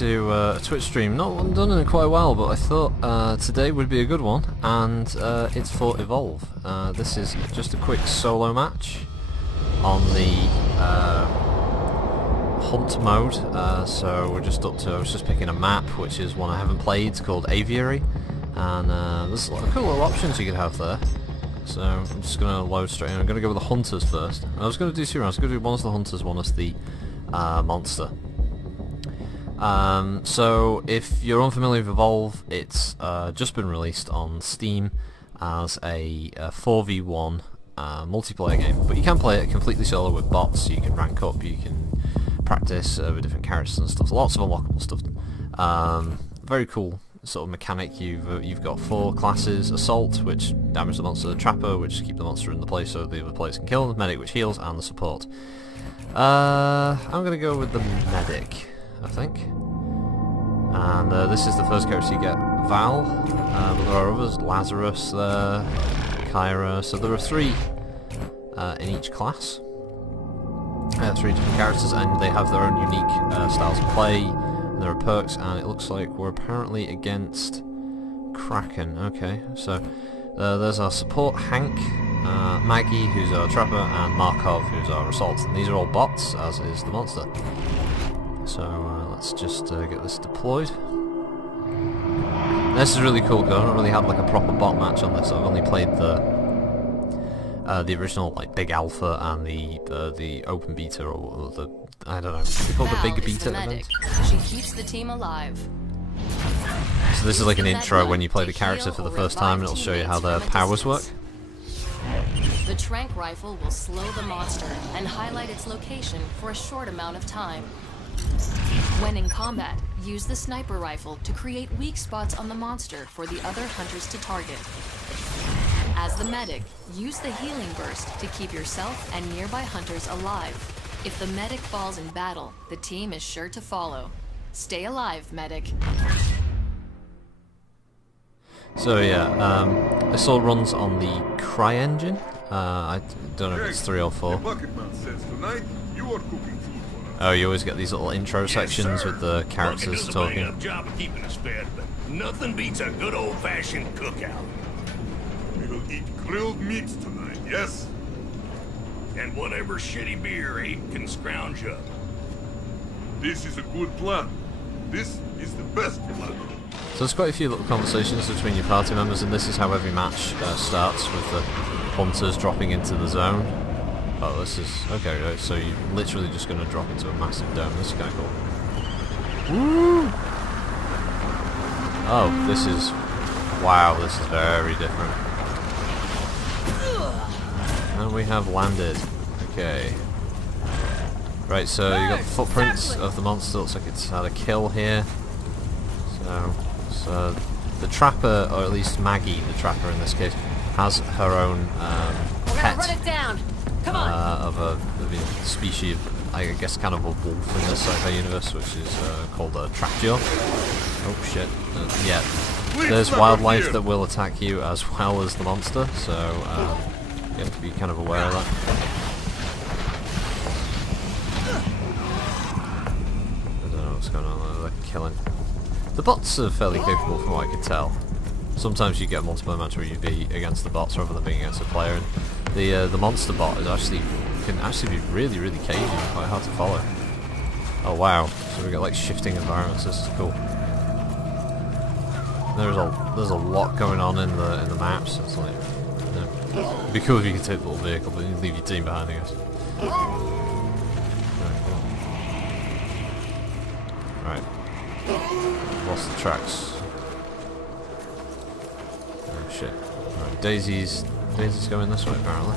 to a Twitch stream. Not done in quite a while, but I thought today would be a good one, and it's for Evolve. This is just a quick solo match on the hunt mode. So we're just up to, I was just picking a map, which is one I haven't played, it's called Aviary, and there's a lot of cool little options you could have there. So I'm just going to load straight in. I'm going to go with the Hunters first. I was going to do two rounds. I was going to do one as the Hunters, one as the Monster. So if you're unfamiliar with Evolve, it's just been released on Steam as a 4v1 multiplayer game, but you can play it completely solo with bots. You can rank up, you can practice with different characters and stuff. Lots of unlockable stuff. Very cool sort of mechanic. You've got 4 classes: Assault, which damage the monster; Trapper, which keep the monster in the place so the other players can kill them; Medic, which heals; and the Support. I'm gonna go with the Medic, I think. And this is the first character you get, Val, but there are others: Lazarus, Kyra, so there are 3 in each class. 3 different characters, and they have their own unique styles of play. And there are perks, and it looks like we're apparently against Kraken. Okay, so there's our support, Hank, Maggie, who's our Trapper, and Markov, who's our Assault. And these are all bots, as is the Monster. So let's just get this deployed. This is really cool, because I've not really had like a proper bot match on this. I've only played the original like Big Alpha and the Open Beta, or the, I don't know, they call it the Big Beta event. She keeps the team alive. So this is like an intro when you play the character for the first time, and it'll show you how their powers work. The tranq rifle will slow the monster and highlight its location for a short amount of time. When in combat, use the sniper rifle to create weak spots on the monster for the other hunters to target. As the medic, use the healing burst to keep yourself and nearby hunters alive. If the medic falls in battle, the team is sure to follow. Stay alive, medic. So yeah, this all runs on the CryEngine. I don't know if it's 3 or 4. Oh, you always get these little intro sections with the characters talking. Bucket does a bang-up job of keeping us fed, but nothing beats a good old-fashioned cookout. We'll eat grilled meats tonight, yes? And whatever shitty beer Abe can scrounge up. This is a good plan. This is the best plan. So there's quite a few little conversations between your party members, and this is how every match starts, with the Hunters dropping into the zone. Oh, this is... okay, right, so you're literally just going to drop into a massive dome. This is kind of cool. Woo! Oh, this is... wow, this is very different. And we have landed. Okay. Right, so you got the footprints of the monster. Looks like it's had a kill here. So the Trapper, or at least Maggie, the Trapper in this case, has her own pet. Run it down. Come on. Of a species, I guess kind of a wolf in this sci-fi universe, which is called a Trapjaw. Oh shit. Yeah. There's wildlife that will attack you as well as the monster, so you have to be kind of aware of that. I don't know what's going on there, they're killing. The bots are fairly capable from what I could tell. Sometimes you get a multiplayer match where you be against the bots rather than being against a player, and the monster bot is can actually be really cagey and quite hard to follow. Oh wow, so we got like shifting environments, this is cool. There's a lot going on in the maps. It's like, you know, it'd be cool if you could take the little vehicle, but you leave your team behind, I guess. Right. Lost the tracks. Oh shit. Right, Daisy's going this way apparently.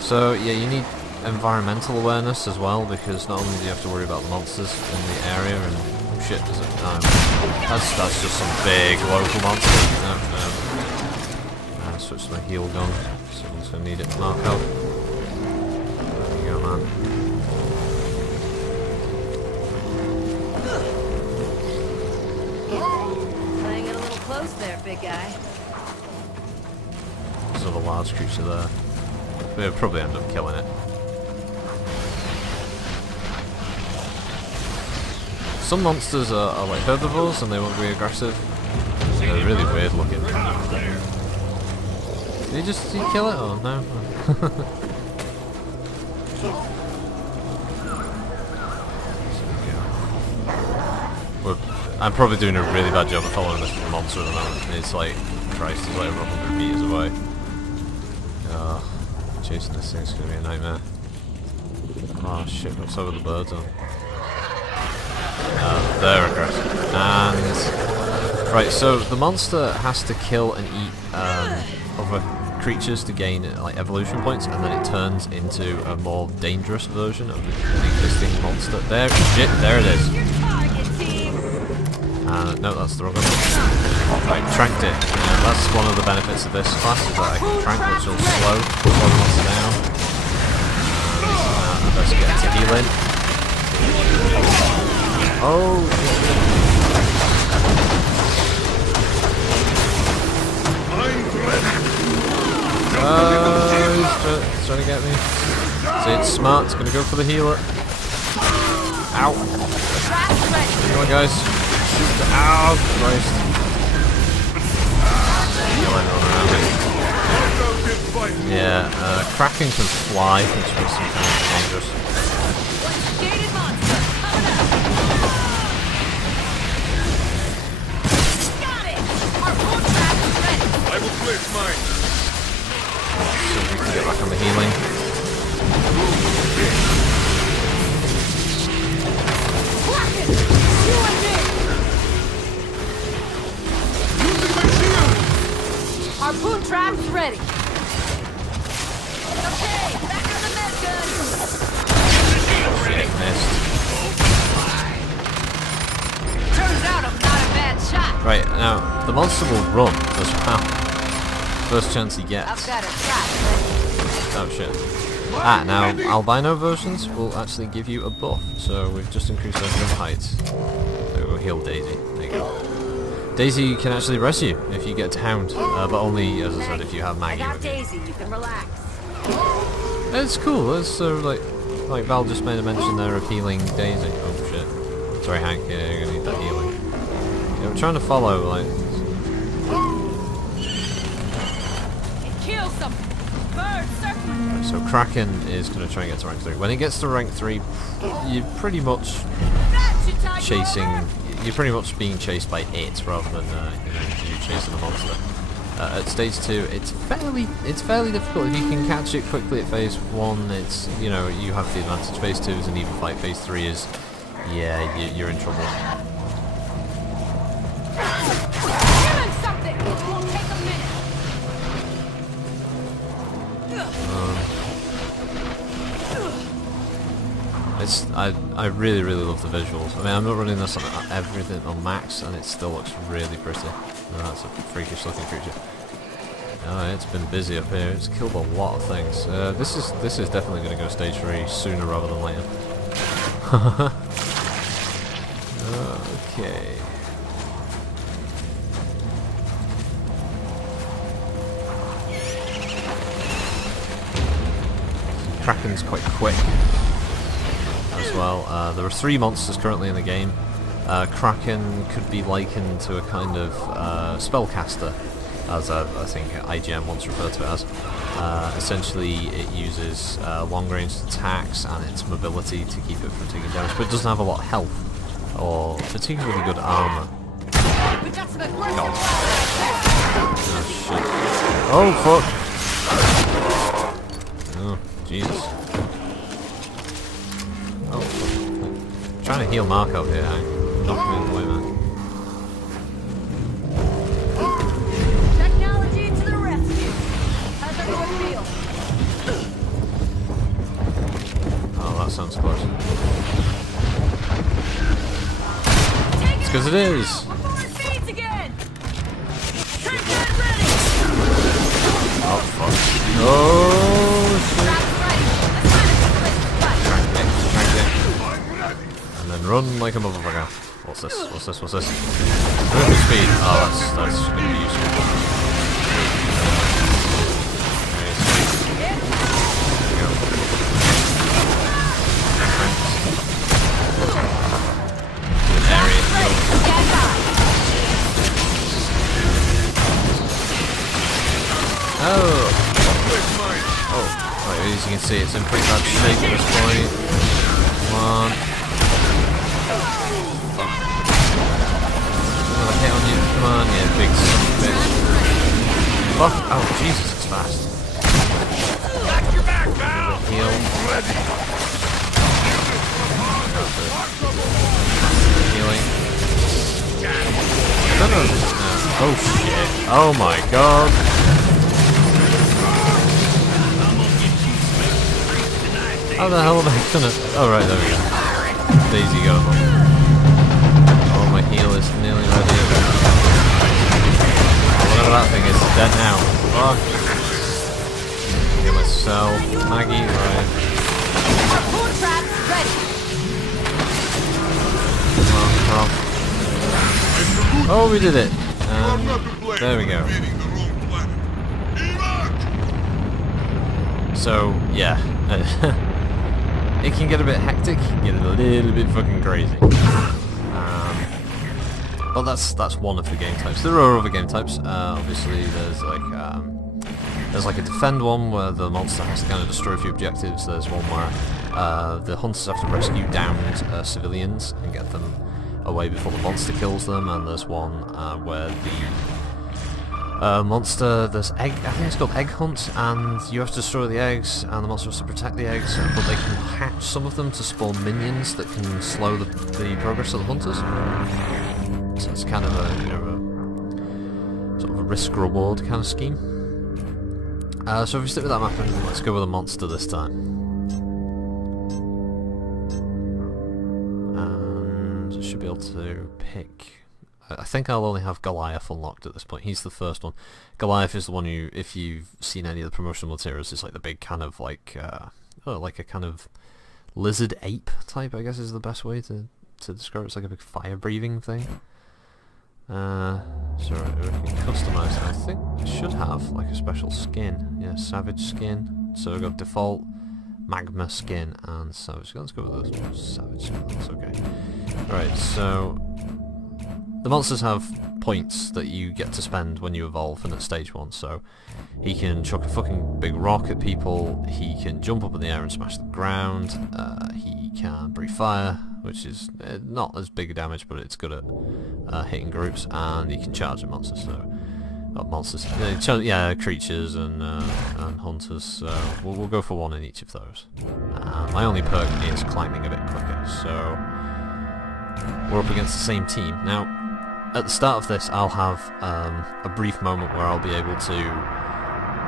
So yeah, you need environmental awareness as well, because not only do you have to worry about the monsters in the area and oh shit, is it? That's just some big local monster. No. I switched my heal gun. Someone's gonna need it. Markov. There you go, man. Playing it a little close there, big guy. There's another large creature there. We'll probably end up killing it. some monsters are like herbivores and they won't be aggressive. They're really weird looking. Did you kill it? Oh no. I'm probably doing a really bad job of following this monster at the moment. It's like, Christ, he's like 100 meters away. Chasing this thing's gonna be a nightmare. Oh shit, what's over the birds on? They're aggressive. And right, so the monster has to kill and eat other creatures to gain like evolution points, and then it turns into a more dangerous version of the existing monster. There it is. No, that's the wrong one. Right, tranked it. That's one of the benefits of this class, is that I can trank, which will slow the monster down. Let's get to healing. Oh, he's trying to get me. See, it's smart, it's going to go for the healer. Ow. Come on, guys. Ow, Christ. Healing all around me. Yeah, Kraken can fly, which makes him kind of dangerous. I will place mine. So we can get back on the healing. Harpoon trap's ready. Okay, back on the med gun. Shit, missed. Turns out I'm not a bad shot. Right, now, the monster will run as well. First chance he gets. I've got a trap ready. Oh shit. Now, albino versions will actually give you a buff, so we've just increased our jump height. So we'll heal Daisy. There you go. Daisy can actually rescue if you get to Hound, but only, as I said, if you have Maggie I got with you. Daisy, you can relax. It's cool, it's so like Val just made a mention there of healing Daisy. Oh shit. Sorry Hank, yeah, you're gonna need that healing. Yeah, I'm trying to follow, like... It kills some birds circling. So Kraken is going to try and get to rank 3. When it gets to rank 3, you're pretty much you're pretty much being chased by it rather than you chasing a monster. At stage 2, it's fairly difficult. If you can catch it quickly at phase 1, it's, you know, you have the advantage. Phase 2 is an even fight. Phase 3 is, yeah, you're in trouble. Something. It won't take a minute. I really love the visuals. I mean, I'm not running this on everything on max, and it still looks really pretty. Oh, that's a freakish looking creature. Oh, it's been busy up here. It's killed a lot of things. This is definitely going to go stage 3 sooner rather than later. Okay. Kraken's quite quick as well. There are 3 monsters currently in the game. Kraken could be likened to a kind of spellcaster, as I think IGN once referred to it as. Essentially, it uses long-range attacks and its mobility to keep it from taking damage, but it doesn't have a lot of health or particularly good armor. We got some God. Oh shit! Oh fuck! Oh Jesus! Oh fuck! I'm trying to heal Mark out here, Hank. Knock him in the way, man. technology to the rescue. How's everyone feel? Oh, that sounds close. It's because it is! Before it feeds again! Trick head ready! Oh fuck. Oh shit. Trap's ready. Assign it to the Track it. And then run like a motherfucker. What's this? What's this? What's this? Movement speed. Oh, that's gonna be useful. There we go. see it's in pretty bad shape at this point. Come on. Oh, hit on you. Come on, you big son of a bitch. Fuck. Oh, Jesus, it's fast. Back your back, pal! Heal. Healing. No. Oh shit. Oh my god. How the hell am I gonna... Oh right, there we go. Daisy go. Oh, my heal is nearly ready. Whatever that thing is dead now. Fuck. Heal myself. Maggie, right. Harpoon trap ready. Come on. Oh, we did it. There we go. So, yeah. It can get a bit hectic, get a little bit fucking crazy. But that's one of the game types. There are other game types. Obviously, there's like a defend one where the monster has to kind of destroy a few objectives. There's one where the hunters have to rescue downed civilians and get them away before the monster kills them. And there's one where the monster, there's egg, I think it's called egg hunt, and you have to destroy the eggs, and the monster has to protect the eggs, but they can hatch some of them to spawn minions that can slow the progress of the hunters. So it's kind of a, you know, a sort of a risk-reward kind of scheme. So if we stick with that map, and let's go with a monster this time. And I should be able to pick... I think I'll only have Goliath unlocked at this point. He's the first one. Goliath is the one who, if you've seen any of the promotional materials, is like the big kind of like a kind of lizard ape type, I guess is the best way to describe it. It's like a big fire-breathing thing. So we can customize it. I think it should have like a special skin. Yeah, savage skin. So we've got default, magma skin, and savage skin. Let's go with this savage skin. That's okay. Alright, so the monsters have points that you get to spend when you evolve and at stage 1, so he can chuck a fucking big rock at people, he can jump up in the air and smash the ground, he can breathe fire, which is not as big a damage, but it's good at hitting groups, and he can charge at monsters, so... creatures and hunters, so we'll go for one in each of those. My only perk is climbing a bit quicker, so we're up against the same team. Now, at the start of this, I'll have a brief moment where I'll be able to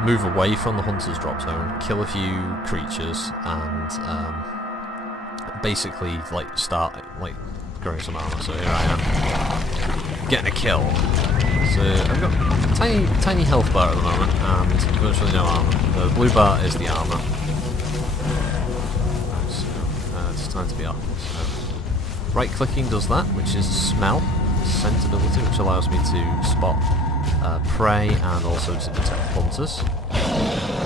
move away from the hunter's drop zone, kill a few creatures, and basically start growing some armor. So here I am, getting a kill. So I've got a tiny health bar at the moment, and virtually no armor. The blue bar is the armor. So it's time to be off. So right clicking does that, which is smell. Scent ability, which allows me to spot prey and also to detect hunters.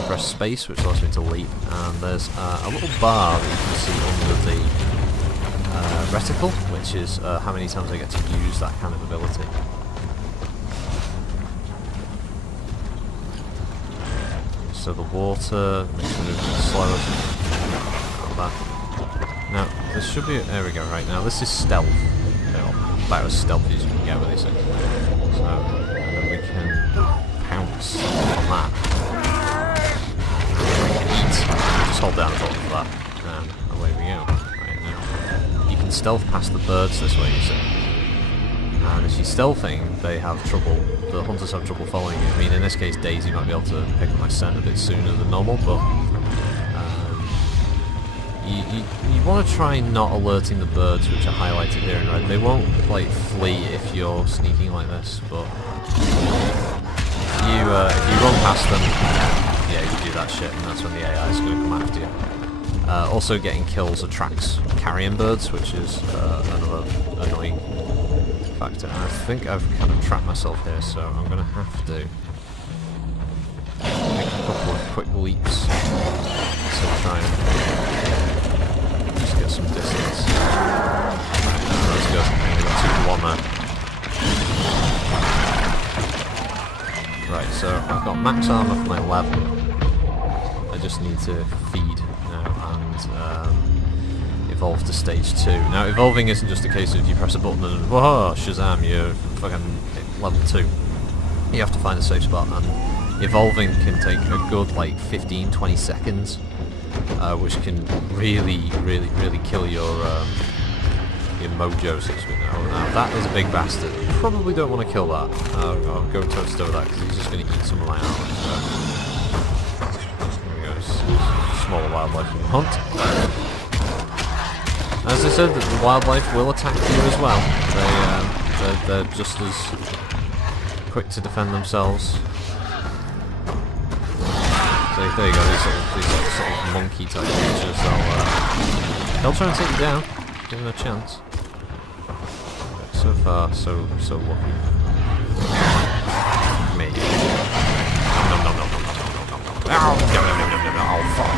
Press space, which allows me to leap, and there's a little bar that you can see under the reticle, which is how many times I get to use that kind of ability. So the water makes me move slower. Now, this should be... There we go, right now. This is stealth. About as stealthy as you can get with these things. So, and then we can pounce on that. We can eat. Just hold down the button for that. And away we go. Right now. You can stealth past the birds this way, you see. And as you're stealthing, they have trouble. The hunters have trouble following you. I mean, in this case, Daisy might be able to pick up my scent a bit sooner than normal, but you want to try not alerting the birds, which are highlighted here in red. They won't flee if you're sneaking like this, but if you run past them, yeah, you do that shit, and that's when the AI is going to come after you. Also, getting kills attracts carrion birds, which is another annoying factor. And I think I've kind of trapped myself here, so I'm going to have to make a couple of quick leaps. So try and just get some distance. Right, that's good. We got 2 for 1 there. Right, so I've got max armor for my level. I just need to feed now and evolve to stage 2. Now evolving isn't just a case of you press a button and whoa, Shazam, you're fucking level 2. You have to find a safe spot, and evolving can take a good like 15-20 seconds, which can really kill your mojo, so to speak. Now that is a big bastard. Probably don't want to kill that. I'll go toe-to-toe with that because he's just going to eat some of my armor. So. There we go. Smaller wildlife hunt. As I said, the wildlife will attack you as well. They're just as quick to defend themselves. So there you go. These sort of monkey type creatures. They'll try and take you down. Give them a chance. So far, so lucky. Me. Oh, fuck.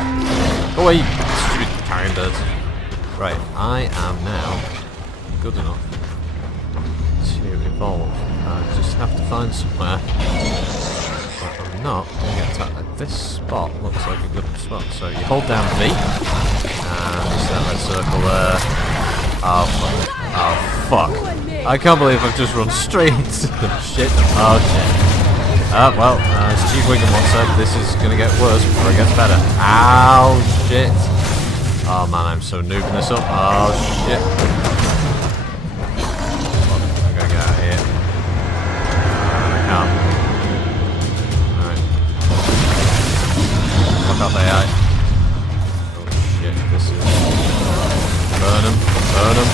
Go away, stupid carrion birds. Right, I am now good enough to evolve. I just have to find somewhere where I'm not going to get attacked. This spot looks like a good spot. So you hold down V, and you set that circle there. Oh fuck. Oh fuck. I can't believe I've just run straight into the shit. Oh shit. Well, as Chief Wiggum once said, this is gonna get worse before it gets better. Ow shit. Oh man, I'm so noobing this up. Oh shit. I'm gonna get out of here. I can't. Alright. Fuck off AI. Oh shit, this is... Burn him. Burn him.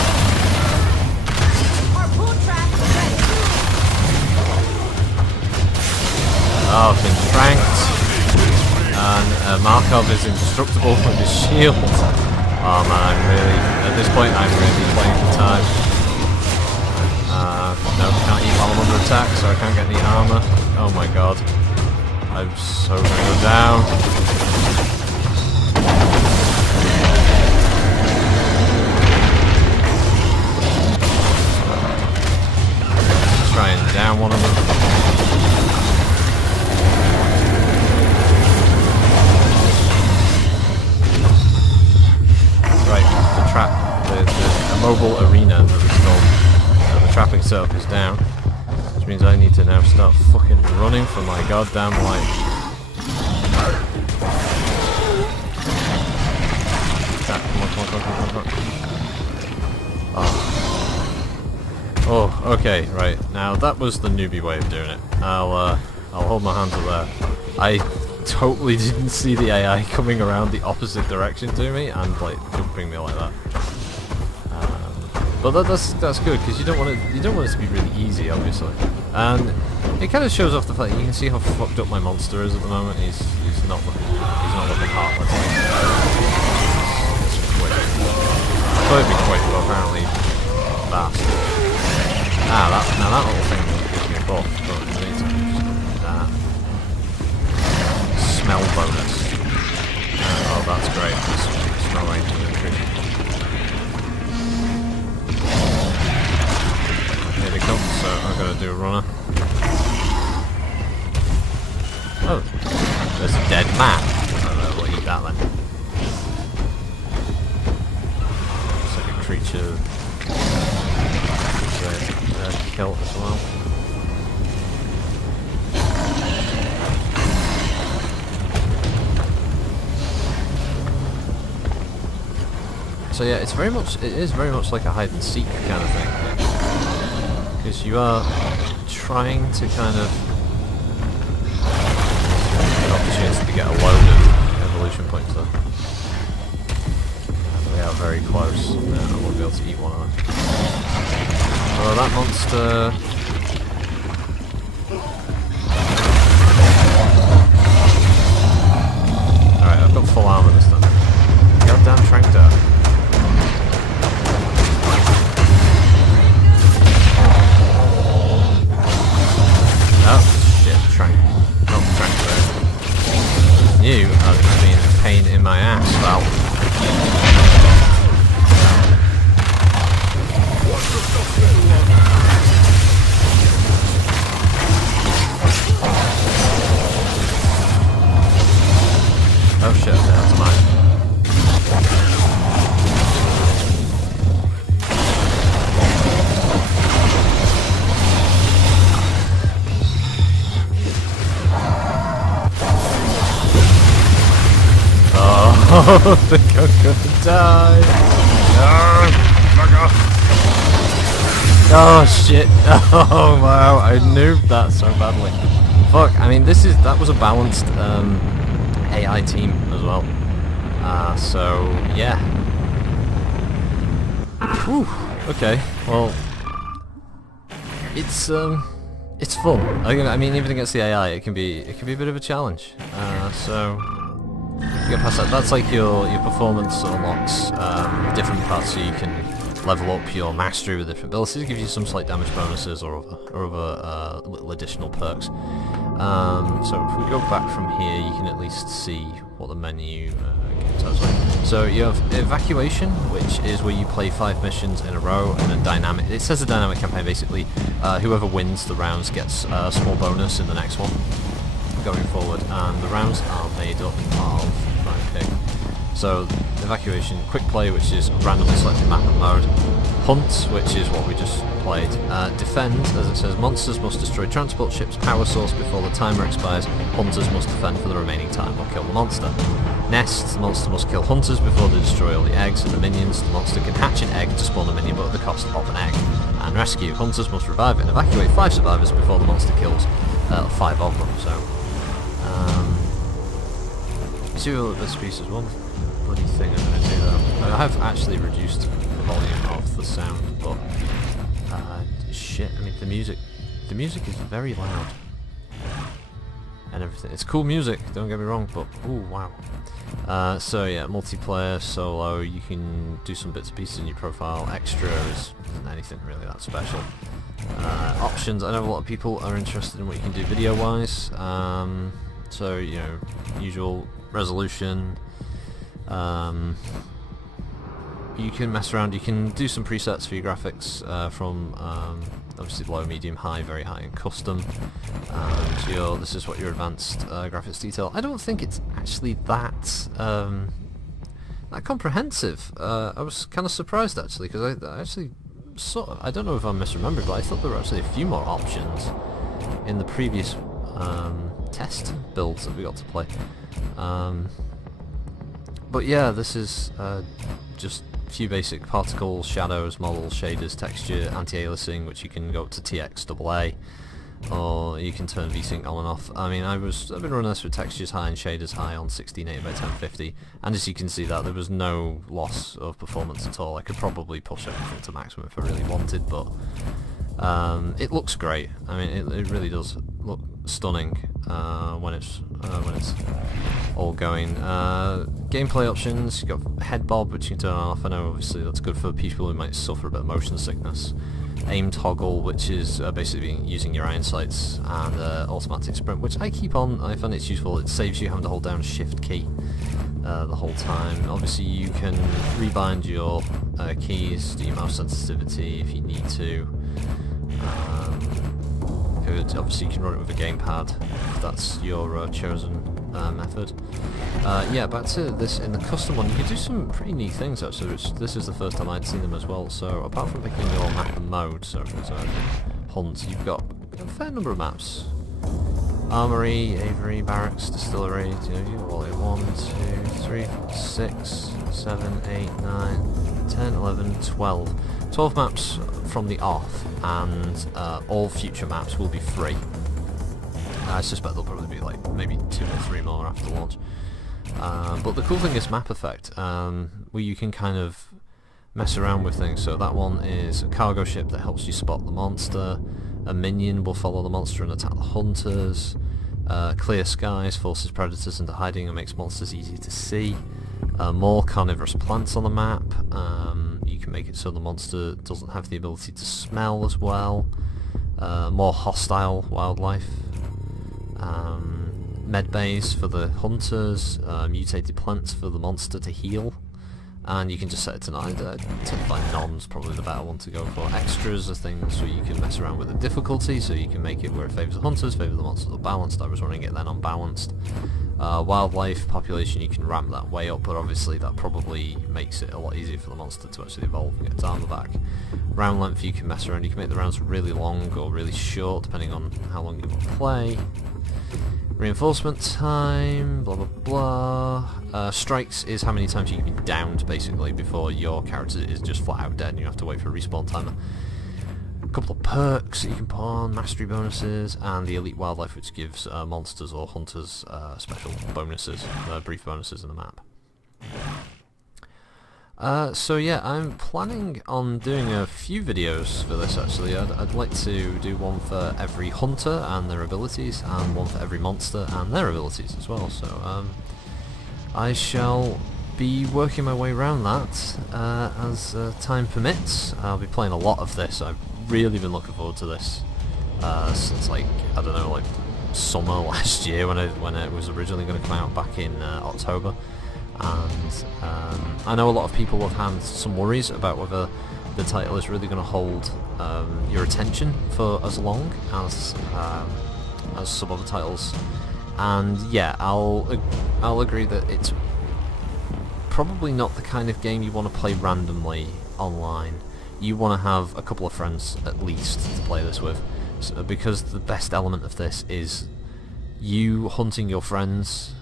Oh, I've been tranked. And Markov is indestructible with his shield. Oh man, at this point I'm really playing for time. No, can't eat while I'm under attack, so I can't get any armor. Oh my god. I'm so gonna go down. Try and down one of them. The mobile arena, as it's called, the trapping setup is down, which means I need to now start fucking running for my goddamn life. Come on. Oh, okay, right. Now that was the newbie way of doing it. I'll hold my hands up there. I totally didn't see the AI coming around the opposite direction to me and like jumping me like that. But that's good because you don't want it to be really easy, obviously. And it kind of shows off the fact that you can see how fucked up my monster is at the moment. He's not looking heartless. It's quick. I thought it'd be quick, but apparently fast. Now that little thing gives me a buff, but I need to that. Smell bonus. Oh, that's great. Smell range increase. Here they come, so I've got to do a runner. Oh, there's a dead man. We'll eat that then. Looks like a creature to kill as well. So yeah, it is very much like a hide and seek kind of thing. Because you are trying to kind of get an opportunity to get a load of evolution points though. We are very close. Now we'll be able to eat one of them. Oh, that monster. Alright, I've got full armor this time. Goddamn Trankdar. Oh, shit, Trank. Not Trank there. You are being a pain in my ass, Val. I think I'm gonna die. Oh shit! Oh wow! I noobed that so badly. Fuck! I mean, that was a balanced AI team as well. So yeah. Whew. Okay. Well, it's fun. I mean, even against the AI, it can be a bit of a challenge. So you get past that. That's like your performance unlocks different parts, so you can level up your mastery with different abilities. It gives you some slight damage bonuses or other little additional perks. So if we go back from here, you can at least see what the menu tells you. So you have Evacuation, which is where you play 5 missions in a row, and a dynamic. It says a dynamic campaign basically. Whoever wins the rounds gets a small bonus in the next one going forward, and the rounds are made up of pick. So Evacuation, Quick Play, which is randomly selected map and mode. Hunt, which is what we just played. Defend, as it says, monsters must destroy transport ships' power source before the timer expires. Hunters must defend for the remaining time or kill the monster. Nest, the monster must kill hunters before they destroy all the eggs and the minions. The monster can hatch an egg to spawn a minion, but at the cost of an egg. And Rescue, hunters must revive and evacuate 5 survivors before the monster kills 5 of them. So, see all the best pieces. One bloody thing I'm going to do though. I have actually reduced the volume of the sound, but shit. I mean, the music is very loud and everything. It's cool music, don't get me wrong, but ooh wow. So yeah, multiplayer, solo, you can do some bits and pieces in your profile. Extra isn't anything really that special. Options, I know a lot of people are interested in what you can do video wise. So you know, usual resolution. You can mess around, you can do some presets for your graphics from obviously low, medium, high, very high and custom. So this is what your advanced graphics detail. I don't think it's actually that comprehensive. I was kind of surprised actually, because I actually I don't know if I'm misremembering, but I thought there were actually a few more options in the previous test builds that we got to play. But yeah, this is just a few basic particles, shadows, models, shaders, texture, anti-aliasing, which you can go up to TXAA, or you can turn VSync on and off. I mean, I've been running this with textures high and shaders high on 1680x1050, and as you can see that there was no loss of performance at all. I could probably push everything to maximum if I really wanted, but it looks great. I mean, it really does look stunning when it's all going. Gameplay options, you've got head bob, which you can turn on and off. I know obviously that's good for people who might suffer a bit of motion sickness. Aim toggle, which is basically using your iron sights, and automatic sprint, which I keep on. I find it's useful. It saves you having to hold down Shift key the whole time. Obviously you can rebind your keys, do your mouse sensitivity if you need to. Obviously you can run it with a gamepad if that's your chosen method. Yeah, back to this in the custom one, you can do some pretty neat things actually, which this is the first time I'd seen them as well. So apart from picking your map and mode, so for example Hunt, you've got a fair number of maps. Armory, Aviary, Barracks, Distillery, you know, you've got all your 1, 2, 3, 6, 7, 8, 9, 10, 11, 12. 12 maps from the off, and all future maps will be free. I suspect there'll probably be like maybe 2 or 3 more after launch. But the cool thing is Map Effect, where you can kind of mess around with things. So that one is a cargo ship that helps you spot the monster. A minion will follow the monster and attack the hunters. Clear skies forces predators into hiding and makes monsters easy to see. More carnivorous plants on the map. You can make it so the monster doesn't have the ability to smell as well. More hostile wildlife. Med bays for the hunters. Mutated plants for the monster to heal. And you can just set it to 9. Find non's probably the better one to go for. Extras are things where you can mess around with the difficulty, so you can make it where it favours the hunters, favours the monsters, or balanced. I was running it then unbalanced. Wildlife population, you can ramp that way up, but obviously that probably makes it a lot easier for the monster to actually evolve and get its armor back. Round length, you can mess around. You can make the rounds really long or really short, depending on how long you want to play. Reinforcement time, blah blah blah. Strikes is how many times you can be downed basically before your character is just flat out dead and you have to wait for a respawn timer. A couple of perks that you can put on, mastery bonuses, and the elite wildlife, which gives monsters or hunters special bonuses, brief bonuses in the map. So yeah, I'm planning on doing a few videos for this actually. I'd like to do one for every hunter and their abilities, and one for every monster and their abilities as well. So I shall be working my way around that as time permits. I'll be playing a lot of this. I've really been looking forward to this since, like, I don't know, like summer last year when it was originally going to come out back in October. And I know a lot of people have had some worries about whether the title is really going to hold your attention for as long as some other titles. And yeah, I'll agree that it's probably not the kind of game you want to play randomly online. You want to have a couple of friends at least to play this with, because the best element of this is you hunting your friends,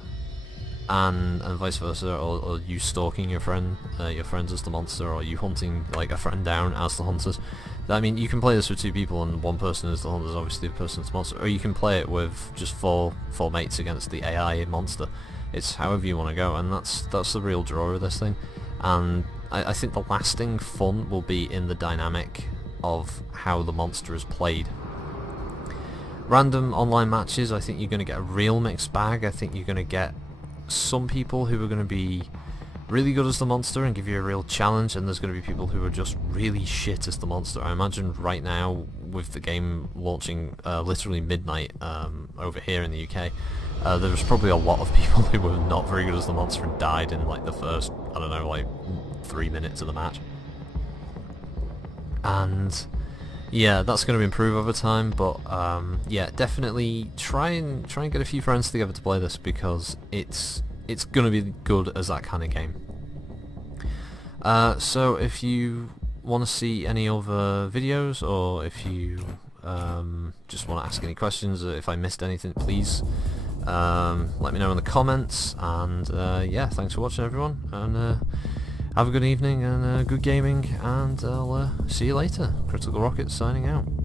and vice versa, or you stalking your friends as the monster, or you hunting like a friend down as the hunters. I mean, you can play this with two people and one person is the hunters, obviously the person is the monster, or you can play it with just four mates against the AI monster. It's however you want to go, and that's the real draw of this thing. And I think the lasting fun will be in the dynamic of how the monster is played. Random online matches, I think you're going to get a real mixed bag. I think you're going to get some people who are going to be really good as the monster and give you a real challenge, and there's going to be people who are just really shit as the monster. I imagine right now, with the game launching literally midnight over here in the UK, there's probably a lot of people who were not very good as the monster and died in like the first, I don't know, like 3 minutes of the match. And yeah, that's going to improve over time, but yeah, definitely try and get a few friends together to play this, because it's going to be good as that kind of game. So if you want to see any other videos, or if you just want to ask any questions, if I missed anything, please let me know in the comments. And yeah, thanks for watching everyone, and have a good evening and good gaming, and I'll see you later. Critical Rocket signing out.